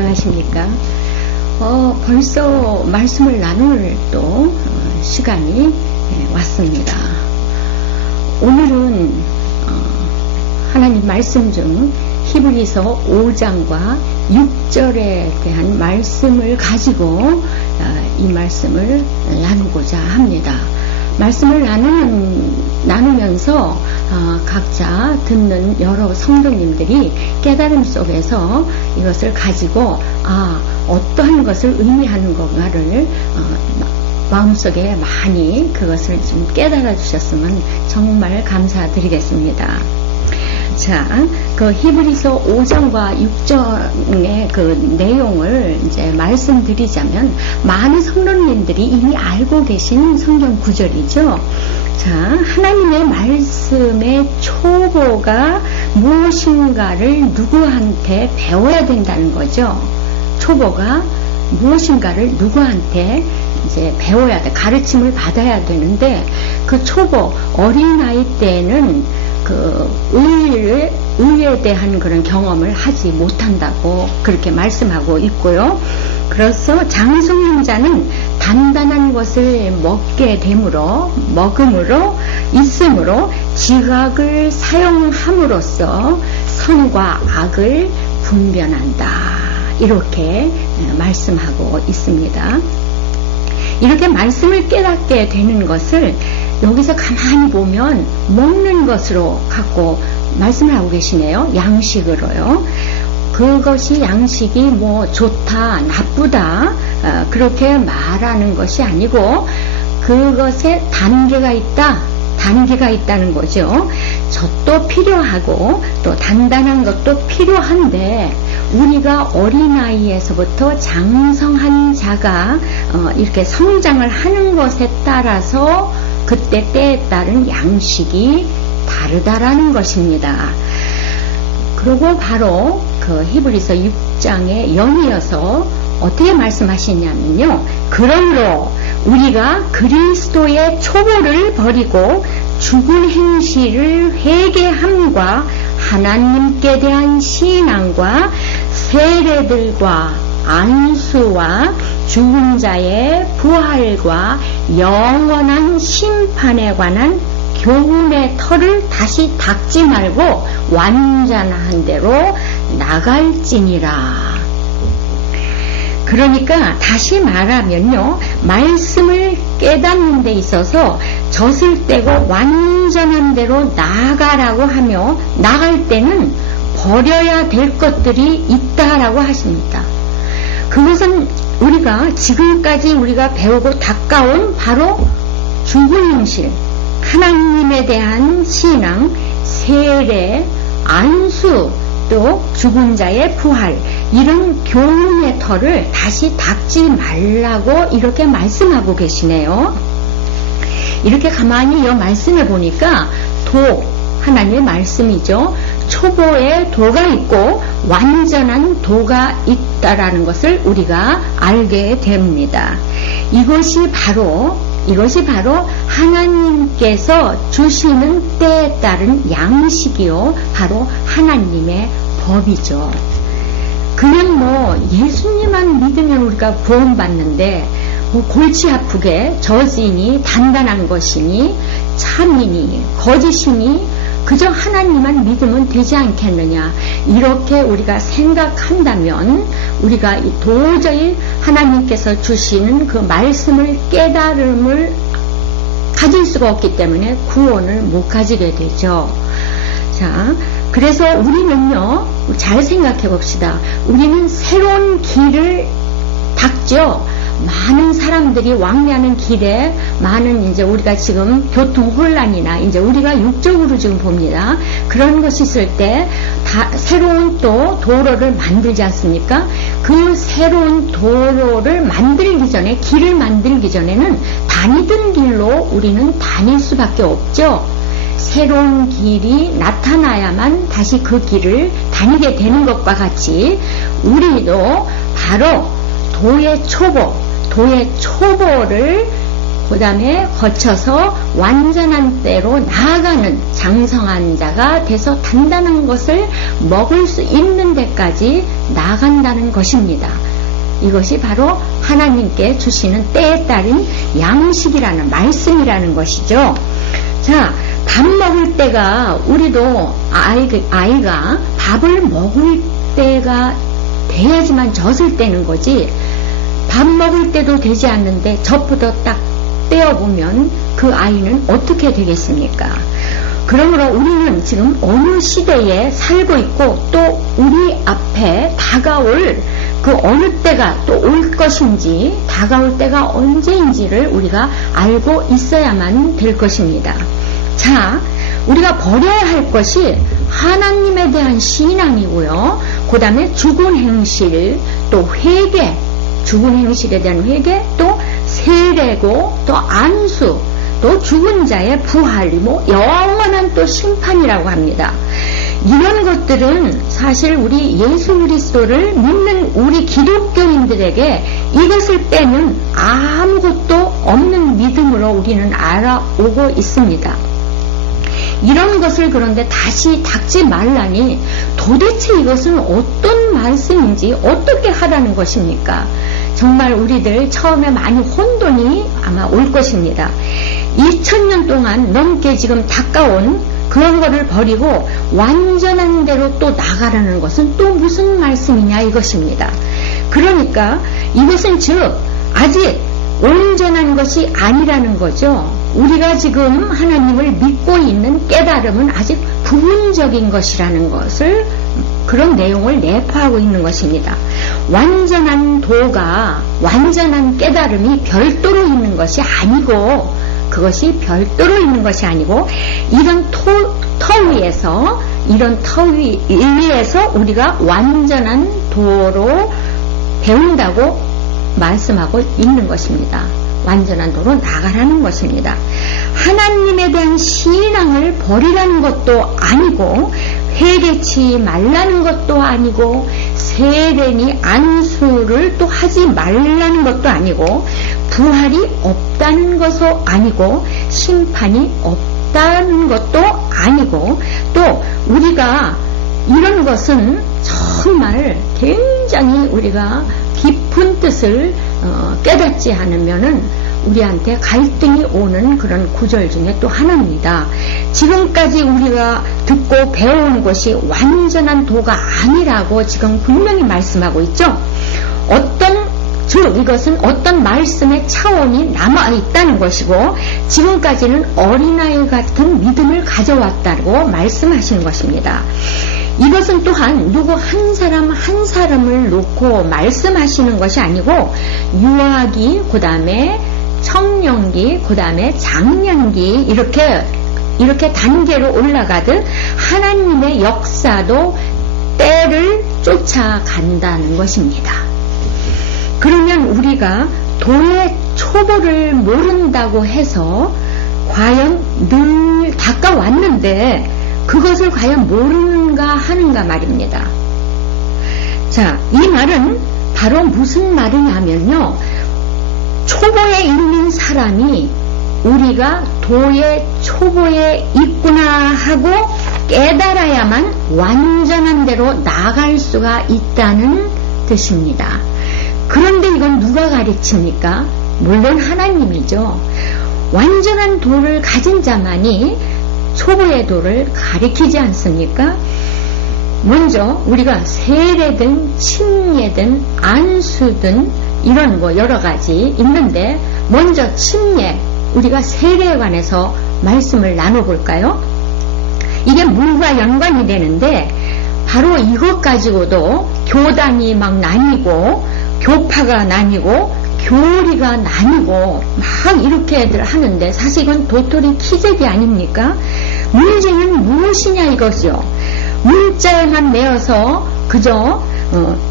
안녕하십니까. 벌써 말씀을 나눌 또 시간이 왔습니다. 오늘은 하나님 말씀 중 히브리서 5장과 6절에 대한 말씀을 가지고 이 말씀을 나누고자 합니다. 말씀을 나누면서 각자 듣는 여러 성도님들이 깨달음 속에서 이것을 가지고 어떠한 것을 의미하는 건가를 마음속에 많이 그것을 좀 깨달아 주셨으면 정말 감사드리겠습니다. 자, 그 히브리서 5장과 6장의 그 내용을 이제 말씀드리자면 많은 성도님들이 이미 알고 계신 성경 구절이죠. 자, 하나님의 말씀의 초보가 무엇인가를 누구한테 배워야 된다는 거죠. 초보가 무엇인가를 누구한테 이제 배워야 돼. 가르침을 받아야 되는데 그 초보, 어린아이 때는 그 의에 대한 그런 경험을 하지 못한다고 그렇게 말씀하고 있고요. 그래서 장성인자는 단단한 것을 먹음으로 있으므로 지각을 사용함으로써 선과 악을 분별한다. 이렇게 말씀하고 있습니다. 이렇게 말씀을 깨닫게 되는 것을 여기서 가만히 보면 먹는 것으로 갖고 말씀을 하고 계시네요. 양식으로요. 그것이 양식이 뭐 좋다, 나쁘다 그렇게 말하는 것이 아니고 그것에 단계가 있다는 거죠. 젖도 필요하고 또 단단한 것도 필요한데 우리가 어린아이에서부터 장성한 자가 이렇게 성장을 하는 것에 따라서 그때 때에 따른 양식이 다르다라는 것입니다. 그리고 바로 그 히브리서 6장에 연이어서 어떻게 말씀하시냐면요. 그러므로 우리가 그리스도의 초보를 버리고 죽은 행실을 회개함과 하나님께 대한 신앙과 세례들과 안수와 죽은 자의 부활과 영원한 심판에 관한 교훈의 털을 다시 닦지 말고 완전한 대로 나갈지니라. 그러니까 다시 말하면요, 말씀을 깨닫는 데 있어서 젖을 떼고 완전한 대로 나가라고 하며 나갈 때는 버려야 될 것들이 있다라고 하십니다. 그것은 우리가 지금까지 우리가 배우고 닦아온 바로 죽은 행실, 하나님에 대한 신앙, 세례, 안수, 또 죽은 자의 부활, 이런 교훈의 털을 다시 닦지 말라고 이렇게 말씀하고 계시네요. 이렇게 가만히 이 말씀해 보니까 하나님의 말씀이죠. 초보의 도가 있고 완전한 도가 있다라는 것을 우리가 알게 됩니다. 이것이 바로 하나님께서 주시는 때에 따른 양식이요, 바로 하나님의 법이죠. 그냥 예수님만 믿으면 우리가 구원받는데 골치 아프게 저지니 단단한 것이니 참이니 거짓이니 그저 하나님만 믿으면 되지 않겠느냐, 이렇게 우리가 생각한다면 우리가 도저히 하나님께서 주시는 그 말씀을 깨달음을 가질 수가 없기 때문에 구원을 못 가지게 되죠. 자, 그래서 우리는요, 잘 생각해 봅시다. 우리는 새로운 길을 닦죠. 많은 사람들이 왕래하는 길에 많은 이제 우리가 지금 교통 혼란이나 이제 우리가 육적으로 지금 봅니다. 그런 것이 있을 때 새로운 또 도로를 만들지 않습니까? 그 새로운 도로를 만들기 전에, 길을 만들기 전에는 다니던 길로 우리는 다닐 수밖에 없죠. 새로운 길이 나타나야만 다시 그 길을 다니게 되는 것과 같이 우리도 바로 도의 초보를 그 다음에 거쳐서 완전한 때로 나아가는 장성한 자가 돼서 단단한 것을 먹을 수 있는 데까지 나아간다는 것입니다. 이것이 바로 하나님께 주시는 때에 따른 양식이라는 말씀이라는 것이죠. 자, 밥 먹을 때가 우리도 아이가 밥을 먹을 때가 돼야지만 젖을 떼는 거지, 밥 먹을 때도 되지 않는데 젖부터 딱 떼어보면 그 아이는 어떻게 되겠습니까? 그러므로 우리는 지금 어느 시대에 살고 있고 또 우리 앞에 다가올 그 어느 때가 또 올 것인지, 다가올 때가 언제인지를 우리가 알고 있어야만 될 것입니다. 자, 우리가 버려야 할 것이 하나님에 대한 신앙이고요. 그 다음에 죽은 행실, 또 회개, 죽은 행실에 대한 회개, 또 세례고, 또 안수, 또 죽은 자의 부활, 영원한 또 심판이라고 합니다. 이런 것들은 사실 우리 예수 그리스도를 믿는 우리 기독교인들에게 이것을 빼면 아무것도 없는 믿음으로 우리는 알아오고 있습니다. 이런 것을 그런데 다시 닦지 말라니 도대체 이것은 어떤 말씀인지 어떻게 하라는 것입니까? 정말 우리들 처음에 많이 혼돈이 아마 올 것입니다. 2000년 동안 넘게 지금 닦아온 그런 거를 버리고 완전한 대로 또 나가라는 것은 또 무슨 말씀이냐 이것입니다. 그러니까 이것은 즉 아직 온전한 것이 아니라는 거죠. 우리가 지금 하나님을 믿고 있는 깨달음은 아직 부분적인 것이라는 것을, 그런 내용을 내포하고 있는 것입니다. 완전한 도가, 완전한 깨달음이 별도로 있는 것이 아니고, 그것이 별도로 있는 것이 아니고, 이런 이런 터 위에서 우리가 완전한 도로 배운다고 말씀하고 있는 것입니다. 완전한 도로 나가라는 것입니다. 하나님에 대한 신앙을 버리라는 것도 아니고, 회개치 말라는 것도 아니고, 세례니 안수를 또 하지 말라는 것도 아니고, 부활이 없다는 것도 아니고, 심판이 없다는 것도 아니고, 또 우리가 이런 것은 정말 굉장히 우리가 깊은 뜻을 깨닫지 않으면은 우리한테 갈등이 오는 그런 구절 중에 또 하나입니다. 지금까지 우리가 듣고 배워온 것이 완전한 도가 아니라고 지금 분명히 말씀하고 있죠. 즉 이것은 어떤 말씀의 차원이 남아있다는 것이고, 지금까지는 어린아이 같은 믿음을 가져왔다고 말씀하시는 것입니다. 이것은 또한 누구 한 사람 한 사람을 놓고 말씀하시는 것이 아니고, 유아기, 그 다음에 청년기, 그 다음에 장년기, 이렇게 단계로 올라가듯 하나님의 역사도 때를 쫓아간다는 것입니다. 그러면 우리가 도의 초보를 모른다고 해서 과연 늘 닦아왔는데 그것을 과연 모르는가 하는가 말입니다. 자, 이 말은 바로 무슨 말이냐면요, 초보에 있는 사람이 우리가 도의 초보에 있구나 하고 깨달아야만 완전한 대로 나갈 수가 있다는 뜻입니다. 그런데 이건 누가 가르칩니까? 물론 하나님이죠. 완전한 도를 가진 자만이 초보의 도를 가리키지 않습니까? 먼저 우리가 세례든 침례든 안수든 이런 여러 가지 있는데, 먼저 침례, 우리가 세례에 관해서 말씀을 나눠볼까요? 이게 물과 연관이 되는데, 바로 이것 가지고도 교단이 막 나뉘고 교파가 나뉘고 교리가 나뉘고 막 이렇게들 하는데, 사실 이건 도토리 키재기 아닙니까? 문제는 무엇이냐 이것이요. 문자에만 내어서 그저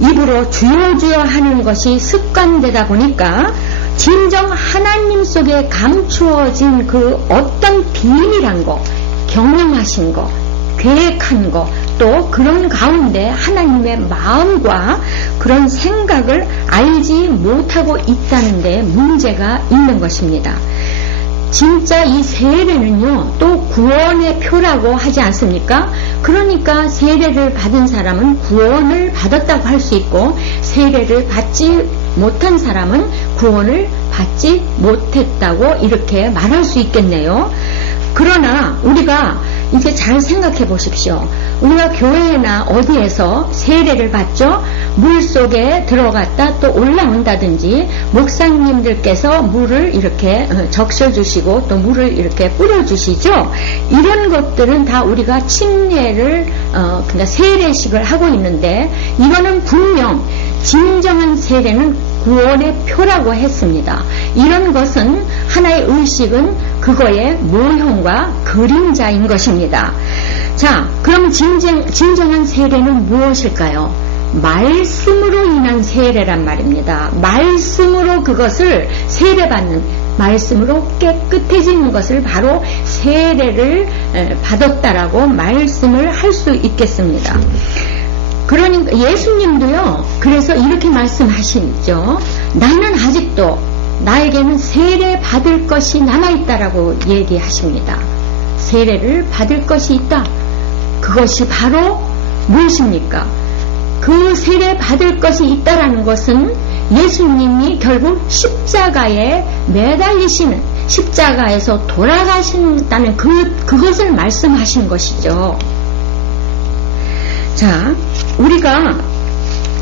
입으로 주여 하는 것이 습관되다 보니까 진정 하나님 속에 감추어진 그 어떤 비밀한 거, 경영하신 거, 계획한 거, 또 그런 가운데 하나님의 마음과 그런 생각을 알지 못하고 있다는 데 문제가 있는 것입니다. 진짜 이 세례는요, 또 구원의 표라고 하지 않습니까? 그러니까 세례를 받은 사람은 구원을 받았다고 할 수 있고, 세례를 받지 못한 사람은 구원을 받지 못했다고 이렇게 말할 수 있겠네요. 그러나 우리가 이제 잘 생각해 보십시오. 우리가 교회나 어디에서 세례를 받죠? 물 속에 들어갔다 또 올라온다든지, 목사님들께서 물을 이렇게 적셔주시고 또 물을 이렇게 뿌려주시죠. 이런 것들은 다 우리가 침례를 그러니까 세례식을 하고 있는데, 이거는 분명 진정한 세례는 구원의 표라고 했습니다. 이런 것은 하나의 의식은 그거의 모형과 그림자인 것입니다. 자, 그럼 진정한 세례는 무엇일까요? 말씀으로 인한 세례란 말입니다. 말씀으로 그것을 세례받는, 말씀으로 깨끗해지는 것을 바로 세례를 받았다라고 말씀을 할 수 있겠습니다. 그러니까 예수님도요, 그래서 이렇게 말씀하시죠. 나는 아직도 나에게는 세례 받을 것이 남아있다라고 얘기하십니다. 세례를 받을 것이 있다. 그것이 바로 무엇입니까? 그 세례 받을 것이 있다라는 것은 예수님이 결국 십자가에 매달리시는, 십자가에서 돌아가신다는 그것을 말씀하신 것이죠. 자, 우리가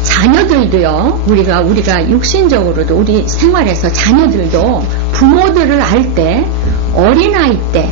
자녀들도요, 우리가 육신적으로도 우리 생활에서 자녀들도 부모들을 알 때, 어린아이 때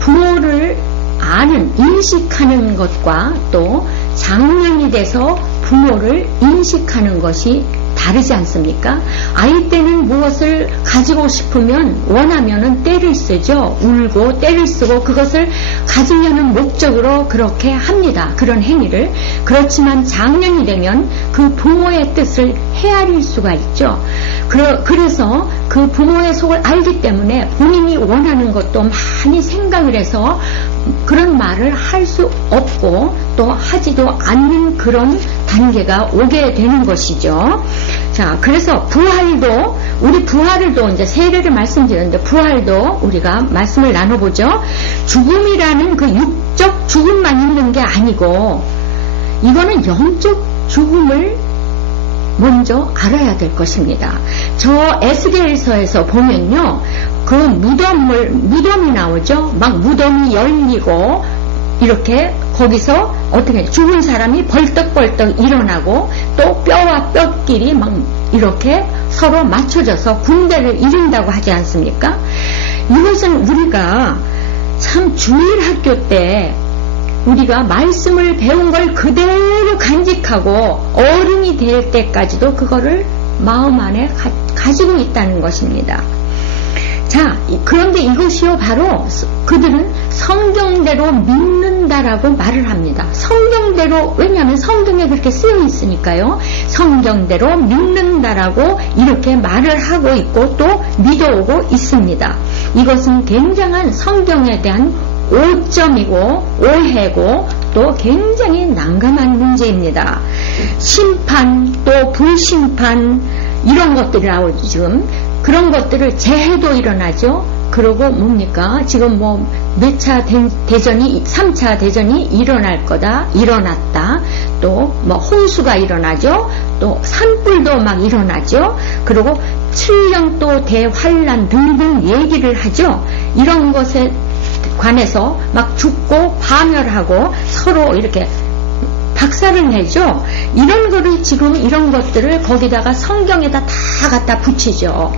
부모를 아는, 인식하는 것과 또 장년이 돼서 부모를 인식하는 것이 다르지 않습니까? 아이 때는 무엇을 가지고 싶으면, 원하면은 때를 쓰죠. 울고 때를 쓰고 그것을 가지려는 목적으로 그렇게 합니다. 그런 행위를. 그렇지만 장년이 되면 그 부모의 뜻을 헤아릴 수가 있죠. 그래서 그 부모의 속을 알기 때문에 본인이 원하는 것도 많이 생각을 해서 그런 말을 할 수 없고 또 하지도 않는 그런 단계가 오게 되는 것이죠. 자, 그래서 부활도, 우리 부활도 이제 세례를 말씀드렸는데, 부활도 우리가 말씀을 나눠보죠. 죽음이라는 그 육적 죽음만 있는 게 아니고, 이거는 영적 죽음을 먼저 알아야 될 것입니다. 저 에스겔서에서 보면요, 그 무덤이 나오죠. 막 무덤이 열리고, 이렇게 거기서 어떻게 죽은 사람이 벌떡벌떡 일어나고 또 뼈와 뼈끼리 막 이렇게 서로 맞춰져서 군대를 이룬다고 하지 않습니까? 이것은 우리가 참 주일학교 때 우리가 말씀을 배운 걸 그대로 간직하고 어른이 될 때까지도 그거를 마음 안에 가지고 있다는 것입니다. 자, 그런데 이것이요, 바로 그들은 성경대로 믿는다라고 말을 합니다. 성경대로, 왜냐하면 성경에 그렇게 쓰여 있으니까요. 성경대로 믿는다라고 이렇게 말을 하고 있고 또 믿어오고 있습니다. 이것은 굉장한 성경에 대한 오점이고 오해고 또 굉장히 난감한 문제입니다. 심판 또 불심판 이런 것들이 나오죠. 지금 그런 것들을 재해도 일어나죠. 그러고 뭡니까? 지금 뭐 몇 차 대전이 3차 대전이 일어날 거다, 일어났다. 또 뭐 홍수가 일어나죠. 또 산불도 막 일어나죠. 그리고 7년 또 대환란 등등 얘기를 하죠. 이런 것에 관해서 막 죽고 파멸하고 서로 이렇게 박살을 내죠. 이런 거를 지금 이런 것들을 거기다가 성경에다 다 갖다 붙이죠.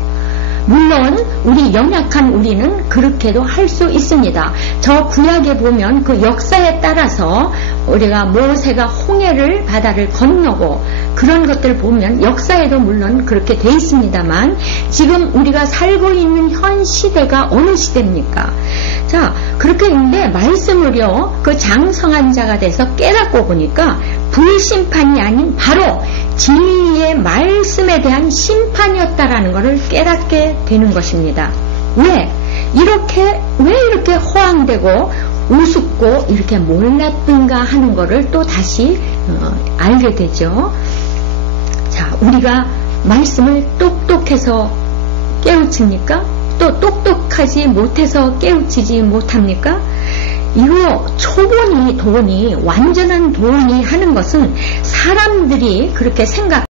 물론 우리 연약한 우리는 그렇게도 할 수 있습니다. 저 구약에 보면 그 역사에 따라서 우리가 모세가 홍해를 바다를 건너고 그런 것들 보면 역사에도 물론 그렇게 돼 있습니다만 지금 우리가 살고 있는 현 시대가 어느 시대입니까? 자, 그렇게 있는데 말씀을요, 그 장성한 자가 돼서 깨닫고 보니까 불심판이 아닌 바로 진리의 말씀에 대한 심판이었다라는 것을 깨닫게 되는 것입니다. 왜 이렇게 호황되고 우습고 이렇게 몰랐던가 하는 것을 또 다시 알게 되죠. 자, 우리가 말씀을 똑똑해서 깨우칩니까? 또 똑똑하지 못해서 깨우치지 못합니까? 이거 초본이 돈이 완전한 돈이 하는 것은 사람들이 그렇게 생각